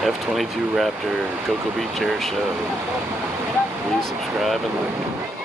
F22 Raptor, Cocoa Beach Air Show. Please subscribe and like.